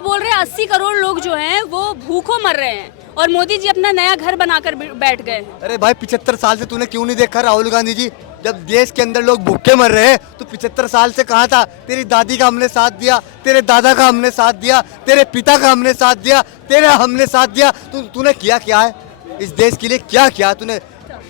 वो बोल रहे हैं 80 करोड़ लोग जो हैं वो भूखों मर रहे हैं और मोदी जी अपना नया घर बनाकर बैठ गए हैं। अरे भाई 75 साल से तूने क्यों नहीं देखा राहुल गांधी जी? जब देश के अंदर लोग भूखे मर रहे हैं तो 75 साल से कहाँ था? तेरी दादी का हमने साथ दिया, तेरे दादा का हमने साथ दिया, तेरे पिता का हमने साथ दिया, तेरा हमने साथ दिया। तूने किया क्या है इस देश के लिए? क्या किया तूने?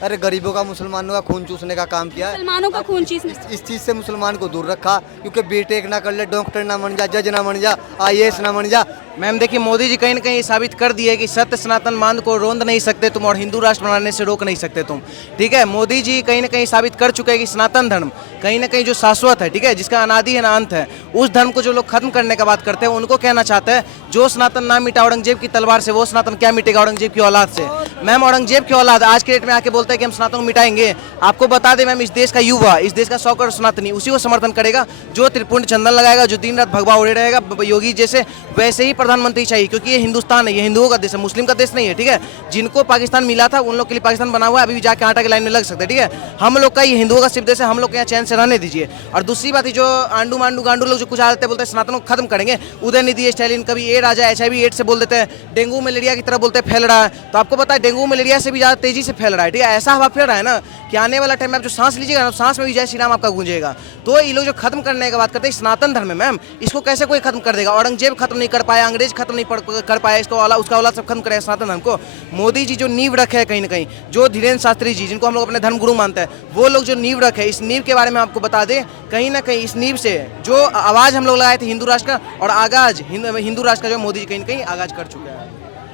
अरे गरीबों का, मुसलमानों का खून चूसने का काम किया है। मुसलमानों का खून चीज इस चीज से मुसलमान को दूर रखा, क्योंकि बीटेक ना कर ले, डॉक्टर ना बन जा, जज ना बन जा, IAS ना बन जा। मैम देखिए, मोदी जी कहीं ना कहीं साबित कर दिए कि सत्य सनातन मान को रोंद नहीं सकते तुम और हिंदू राष्ट्र बनाने से रोक नहीं सकते तुम। ठीक है, मोदी जी कहीं ना कहीं साबित कर चुके हैं कि सनातन धर्म कहीं ना कहीं जो शाश्वत है, ठीक है, जिसका अनादि है ना अंत है, उस धर्म को जो लोग खत्म करने का बात करते हैं उनको कहना चाहते हैं जो सनातन ना मिटा औरंगजेब की तलवार से, वो सनातन क्या मिटेगा औरंगजेब की औलाद से। मैम औरंगजेब की औलाद आज के डेट में आके बोलते हैं कि हम सनातन को मिटाएंगे। आपको बता दें मैम, इस देश का युवा, इस देश का 100 करोड़ सनातनी उसी को समर्थन करेगा जो त्रिपुंड चंदन लगाएगा, जो दिन रात भगवा उड़े रहेगा योगी जैसे। वैसे ही प्रधानमंत्री चाहिए, क्योंकि ये हिंदुस्तान है, ये हिंदुओं का देश है, मुस्लिम का देश नहीं है। ठीक है, जिनको पाकिस्तान मिला था उन लोग के लिए पाकिस्तान बना हुआ है, अभी भी जाके आटा की लाइन में लग सकते हैं। ठीक है, हम लोग का ये हिंदुओं का सिर्फ देश है, हम लोग को यहाँ चैन से रहने दीजिए। और दूसरी बात है, जो आंडू मांडू गांडू लोग जो कुछ आते बोलते हैं सनातन को खत्म करेंगे, उदयनिधि स्टालिन कभी एड आ जाए, HIV एड से बोल देते हैं, डेंगू मलेरिया की तरह बोलते हैं फैल रहा है। तो आपको पता है डेंगू मलेरिया से भी ज़्यादा तेजी से फैल रहा है। ठीक है, ऐसा हवा फैल रहा है ना कि आने वाला टाइम में आप जो सांस लीजिएगा ना, सांस में भी जय श्री राम आपका गूंजेगा। तो ये लोग जो खत्म करने की बात करते हैं सनातन धर्म में, मैम इसको कैसे कोई खत्म कर देगा? औरंगजेब खत्म नहीं कर पाया, अंग्रेज खत्म नहीं कर पाया, इसको उसका औलाद सब खत्म करेगा सनातन धर्म को। मोदी जी जो नींव रखे हैं कहीं ना कहीं, जो धीरेन्द्र शास्त्री जी जिनको हम लोग अपने धर्म गुरु मानते हैं, वो लोग जो नींव रखे, इस नींव के बारे में आपको बता दें, कहीं ना कहीं इस नींव से जो आवाज़ हम लोग लगाए थे हिंदू राष्ट्र का, और आगाज हिंदू राष्ट्र का जो मोदी जी कहीं ना कहीं आगाज कर चुके हैं।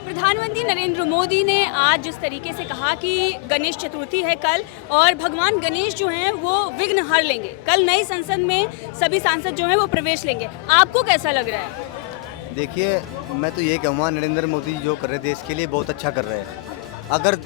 प्रधानमंत्री नरेंद्र मोदी ने आज जिस तरीके से कहा कि गणेश चतुर्थी है कल और भगवान गणेश जो हैं वो विघ्न हर लेंगे, कल नई संसद में सभी सांसद जो हैं वो प्रवेश लेंगे, आपको कैसा लग रहा है? देखिए, मैं तो ये कहूँगा नरेंद्र मोदी जी जो कर रहे हैं देश के लिए बहुत अच्छा कर रहे हैं। अगर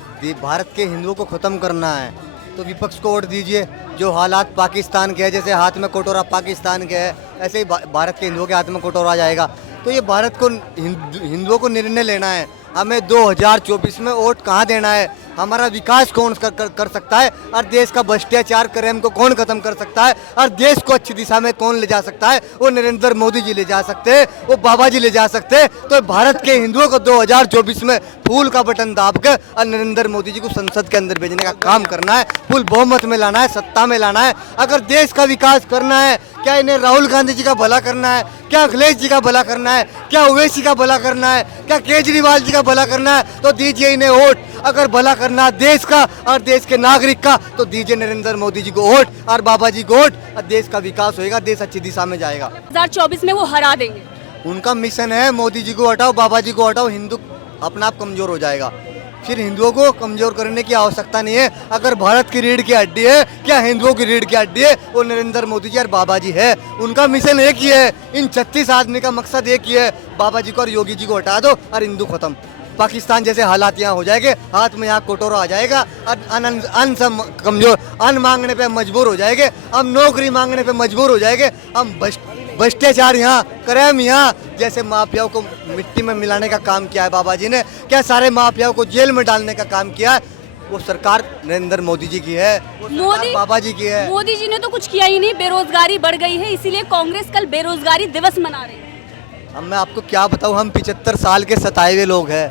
भारत के हिंदुओं को ख़त्म करना है तो विपक्ष को वोट दीजिए। जो हालात पाकिस्तान के हैं, जैसे हाथ में कटोरा पाकिस्तान के है, ऐसे ही भारत के हिंदुओं के हाथ में कटोरा आ जाएगा। तो ये भारत को, हिंदुओं को निर्णय लेना है, हमें 2024 में वोट कहाँ देना है, हमारा विकास कौन कर सकता है, और देश का भ्रष्टाचार क्राइम को कौन खत्म कर सकता है, और देश को अच्छी दिशा में कौन ले जा सकता है। वो नरेंद्र मोदी जी ले जा सकते हैं, वो बाबा जी ले जा सकते हैं। तो भारत के हिंदुओं को 2024 में फूल का बटन दाब कर और नरेंद्र मोदी जी को संसद के अंदर भेजने का काम करना है, फुल बहुमत में लाना है, सत्ता में लाना है। अगर देश का विकास करना है, क्या इन्हें राहुल गांधी जी का भला करना है, क्या अखिलेश जी का भला करना है, क्या ओवैसी का भला करना है, क्या केजरीवाल जी का भला करना है, तो दीजिए इन्हें वोट। अगर भला करना है देश का और देश के नागरिक का, तो दीजिए नरेंद्र मोदी जी को वोट और बाबा जी को वोट, और देश का विकास होएगा, देश अच्छी दिशा में जाएगा। 2024 में वो हरा देंगे। उनका मिशन है, मोदी जी को हटाओ, बाबा जी को हटाओ, हिंदू अपना आप कमजोर हो जाएगा। फिर हिंदुओं को कमजोर करने की आवश्यकता नहीं है। अगर भारत की रीढ़ की हड्डी है, क्या हिंदुओं की रीढ़ की हड्डी है, वो नरेंद्र मोदी जी और बाबा जी है। उनका मिशन एक ही है, इन 36 आदमी का मकसद एक ही है, बाबा जी को और योगी जी को हटा दो और हिंदू खत्म। पाकिस्तान जैसे हालात यहाँ हो जाएंगे, हाथ में यहाँ कटोरा आ जाएगा, अन्न सब कमजोर, अन्न मांगने पे मजबूर हो जाएंगे, हम नौकरी मांगने पे मजबूर हो जाएंगे, हम भ्रष्टाचार यहाँ, क्राइम यहाँ, जैसे माफियाओं को मिट्टी में मिलाने का काम किया है बाबा जी ने, क्या सारे माफियाओं को जेल में डालने का काम किया है, वो सरकार नरेंद्र मोदी जी की है, मोदी बाबा जी की है। मोदी जी ने तो कुछ किया ही नहीं, बेरोजगारी बढ़ गई है, इसीलिए कांग्रेस कल बेरोजगारी दिवस मना रही है। अब मैं आपको क्या बताऊं, हम 75 साल के सताए हुए लोग हैं,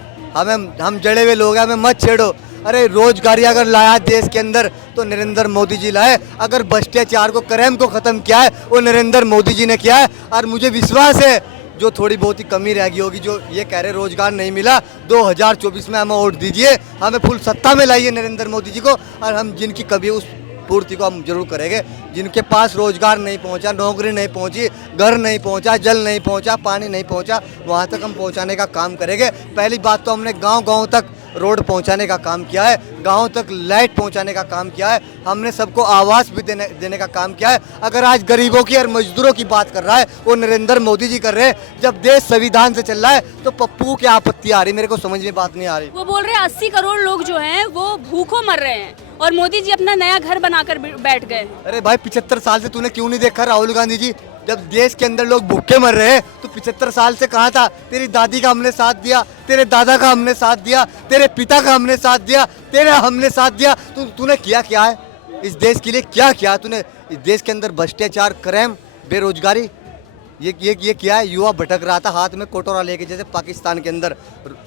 हम जड़े हुए लोग हैं, हमें मत छेड़ो। अरे रोजगारी अगर लाया देश के अंदर तो नरेंद्र मोदी जी लाए। अगर भ्रष्टाचार को, क्राइम को खत्म किया है वो नरेंद्र मोदी जी ने किया है। और मुझे विश्वास है जो थोड़ी बहुत ही कमी रह गई होगी, जो ये कह रहे रोजगार नहीं मिला, 2024 में हमें वोट दीजिए, हमें फुल सत्ता में लाइए नरेंद्र मोदी जी को, और हम जिनकी कभी उस पूर्ति को हम जरूर करेंगे। जिनके पास रोजगार नहीं पहुंचा, नौकरी नहीं पहुंची, घर नहीं पहुंचा, जल नहीं पहुंचा, पानी नहीं पहुंचा, वहां तक हम पहुंचाने का काम करेंगे। पहली बात तो हमने गांव-गांव तक रोड पहुंचाने का काम किया है, गांव तक लाइट पहुंचाने का काम किया है, हमने सबको आवास भी देने का काम किया है। अगर आज गरीबों की और मजदूरों की बात कर रहा है वो नरेंद्र मोदी जी कर रहे हैं। जब देश संविधान से चल रहा है तो पप्पू की आपत्ति आ रही, मेरे को समझ में बात नहीं आ रही। वो बोल रहे हैं 80 करोड़ लोग जो हैं वो भूखों मर रहे हैं और मोदी जी अपना नया घर बनाकर बैठ गए। अरे भाई 75 साल से तूने क्यों नहीं देखा राहुल गांधी जी? जब देश के अंदर लोग भूखे मर रहे हैं तो 75 साल से कहाँ था? तेरी दादी का हमने साथ दिया, तेरे दादा का हमने साथ दिया, तेरे पिता का हमने साथ दिया, तेरा हमने साथ दिया। तूने किया क्या है इस देश के लिए? क्या किया तूने इस देश के अंदर? भ्रष्टाचार, क्राइम, बेरोजगारी, ये क्या है, युवा भटक रहा था हाथ में कोटोरा लेके, जैसे पाकिस्तान के अंदर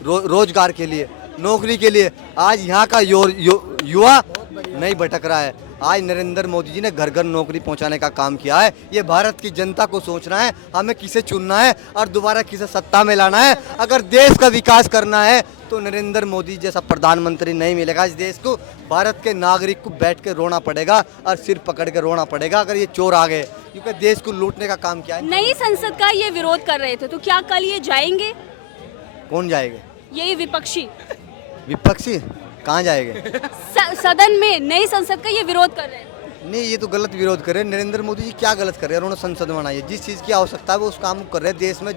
रोजगार के लिए, नौकरी के लिए। आज यहाँ का युवा नहीं भटक रहा है। आज नरेंद्र मोदी जी ने घर घर नौकरी पहुंचाने का काम किया है। ये भारत की जनता को सोचना है हमें किसे चुनना है और दोबारा किसे सत्ता में लाना है। अगर देश का विकास करना है तो नरेंद्र मोदी जैसा प्रधानमंत्री नहीं मिलेगा। इस देश को, भारत के नागरिक को बैठ के रोना पड़ेगा और सिर पकड़ के रोना पड़ेगा अगर ये चोर आ गए, क्योंकि देश को लूटने का काम किया है। नई संसद का ये विरोध कर रहे थे, तो क्या कल ये जाएंगे? कौन जाएगा? यही विपक्षी विपक्षी कहाँ जाएंगे? सदन में नई संसद का ये विरोध कर रहे हैं। नहीं, ये तो गलत विरोध कर रहे हैं। नरेंद्र मोदी जी क्या गलत कर रहे हैं? उन्होंने संसद बनाई है, जिस चीज़ की आवश्यकता है वो उस काम को कर रहे हैं। देश में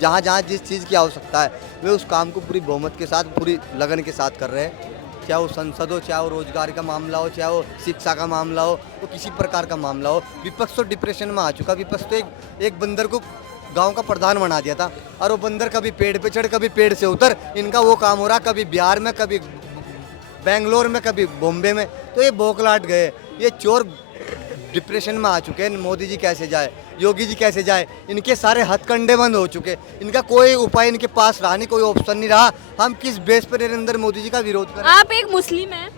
जहाँ जहाँ जिस चीज़ की आवश्यकता है वे उस काम को पूरी बहुमत के साथ, पूरी लगन के साथ कर रहे हैं। चाहे वो संसद हो, चाहे वो रोजगार का मामला हो, चाहे वो शिक्षा का मामला हो, वो किसी प्रकार का मामला हो। विपक्ष तो डिप्रेशन में आ चुका। विपक्ष तो एक बंदर को गांव का प्रधान बना दिया था और वो बंदर कभी पेड़ पे चढ़, कभी पेड़ से उतर। इनका वो काम हो रहा, कभी बिहार में, कभी बेंगलोर में, कभी बॉम्बे में। तो ये बौखलाहट गए, ये चोर डिप्रेशन में आ चुके हैं। मोदी जी कैसे जाए, योगी जी कैसे जाए? इनके सारे हथकंडे बंद हो चुके। इनका कोई उपाय इनके पास रहा नहीं, कोई ऑप्शन नहीं रहा। हम किस बेस पर नरेंद्र मोदी जी का विरोध करें? आप एक मुस्लिम हैं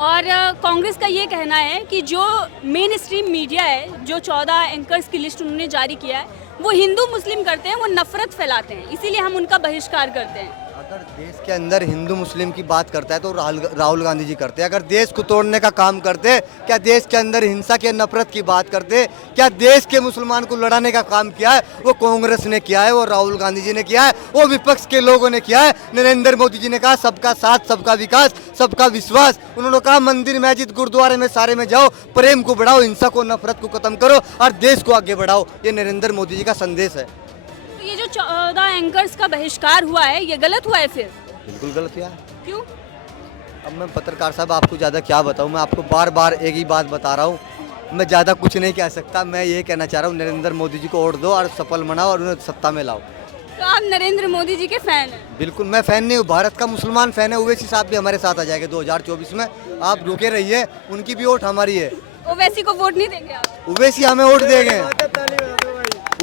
और कांग्रेस का ये कहना है कि जो मेन स्ट्रीम मीडिया है, जो 14 एंकर्स की लिस्ट उन्होंने जारी किया है, वो हिंदू मुस्लिम करते हैं, वो नफरत फैलाते हैं, इसीलिए हम उनका बहिष्कार करते हैं। अगर देश के अंदर हिंदू मुस्लिम की बात करता है तो राहुल गांधी जी करते हैं। अगर देश को तोड़ने का काम करते, क्या देश के अंदर हिंसा के नफरत की बात करते, क्या देश के मुसलमान को लड़ाने का काम किया है वो कांग्रेस ने किया है, वो राहुल गांधी जी ने किया है, वो विपक्ष के लोगों ने किया है। नरेंद्र मोदी जी ने कहा सबका साथ, सबका विकास, सबका विश्वास। उन्होंने कहा मंदिर, मस्जिद, गुरुद्वारे में सारे में जाओ, प्रेम को बढ़ाओ, हिंसा को, नफरत को खत्म करो और देश को आगे बढ़ाओ। ये नरेंद्र मोदी जी का संदेश है। ये जो 14 एंकर्स का बहिष्कार हुआ है, ये गलत हुआ है फिर? बिल्कुल गलत हुआ है। क्यों? अब मैं पत्रकार साहब आपको ज़्यादा क्या बताऊं, मैं आपको बार बार एक ही बात बता रहा हूं, मैं ज़्यादा कुछ नहीं कह सकता। मैं ये कहना चाह रहा हूं नरेंद्र मोदी जी को वोट दो और सफल बनाओ और उन्हें सत्ता में लाओ। तो आप नरेंद्र मोदी जी के फैन हैं? बिल्कुल, मैं फैन नहीं हूँ, भारत का मुसलमान फैन है। ओवैसी साहब भी हमारे साथ आ जाएंगे 2024 में, आप रुके रहिए, उनकी भी वोट हमारी है। ओवैसी को वोट नहीं देंगे आप? ओवैसी हमें वोट देंगे,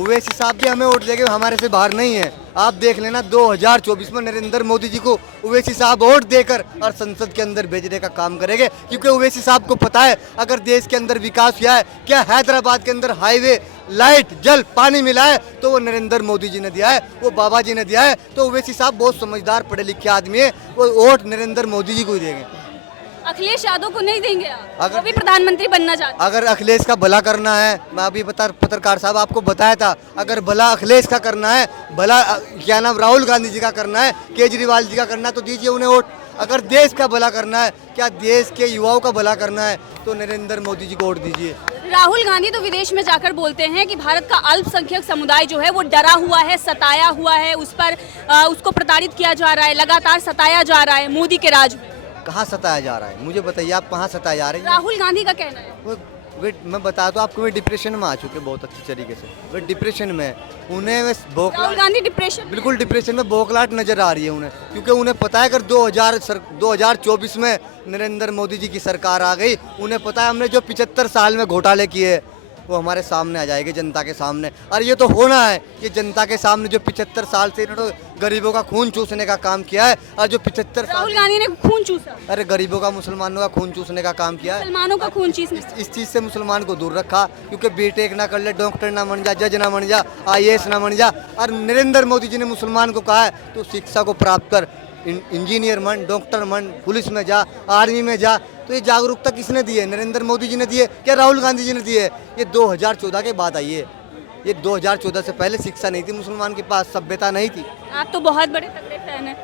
ओवैसी साहब भी हमें वोट देंगे, हमारे से बाहर नहीं है। आप देख लेना 2024 में नरेंद्र मोदी जी को ओवैसी साहब वोट देकर और संसद के अंदर भेजने का काम करेंगे, क्योंकि ओवैसी साहब को पता है अगर देश के अंदर विकास हुआ है, क्या हैदराबाद के अंदर हाईवे, लाइट, जल, पानी मिला है तो वो नरेंद्र मोदी जी ने दिया है, वो बाबा जी ने दिया है। तो ओवैसी साहब बहुत समझदार, पढ़े लिखे आदमी है, वो वोट नरेंद्र मोदी जी को ही देंगे। अखिलेश यादव को नहीं देंगे आप? अगर- वो भी प्रधानमंत्री बनना चाहते हैं। अगर अखिलेश का भला करना है, मैं अभी पत्रकार साहब आपको बताया था, अगर भला अखिलेश का करना है, भला क्या नाम राहुल गांधी जी का करना है, केजरीवाल जी का करना है तो दीजिए उन्हें वोट। अगर देश का भला करना है, क्या देश के युवाओं का भला करना है तो नरेंद्र मोदी जी को वोट दीजिए। राहुल गांधी तो विदेश में जाकर बोलते हैं कि भारत का अल्पसंख्यक समुदाय जो है वो डरा हुआ है, सताया हुआ है, उस पर उसको प्रताड़ित किया जा रहा है, लगातार सताया जा रहा है मोदी के राज में। कहाँ सताया जा रहा है, मुझे बताइए, आप कहाँ सताया जा रहे हैं? राहुल गांधी का कहना है। मैं बता दूं आपको, वे डिप्रेशन में आ चुके बहुत अच्छी तरीके से। वे डिप्रेशन में, उन्हें राहुल गांधी डिप्रेशन? बिल्कुल डिप्रेशन में, बौखलाहट नजर आ रही है उन्हें, क्योंकि उन्हें पता है अगर 2024 में नरेंद्र मोदी जी की सरकार आ गई, उन्हें पता है हमने जो 75 साल में घोटाले किए वो हमारे सामने आ जाएंगे, जनता के सामने। और ये तो होना है, ये जनता के सामने जो 75 साल से इन्होंने गरीबों का खून चूसने का काम किया है, और जो 75 साल, राहुल गांधी ने खून चूसा? अरे गरीबों का, मुसलमानों का खून चूसने का काम किया है। मुसलमानों का खून चूसने? इस चीज़ से मुसलमान को दूर रखा, क्योंकि बीटेक ना कर ले, डॉक्टर ना बन जा, जज ना बन जा, IAS ना बन जा। और नरेंद्र मोदी जी ने मुसलमान को कहा है तो शिक्षा को प्राप्त कर, इंजीनियर बन, डॉक्टर बन, पुलिस में जा, आर्मी में जा। तो ये जागरूकता किसने दी है? नरेंद्र मोदी जी ने दी है, क्या राहुल गांधी जी ने दी है? ये 2014 के बाद आई है। ये 2014 से पहले शिक्षा नहीं थी मुसलमान के पास, सभ्यता नहीं थी। आप तो बहुत बड़े तगड़े फैन हैं।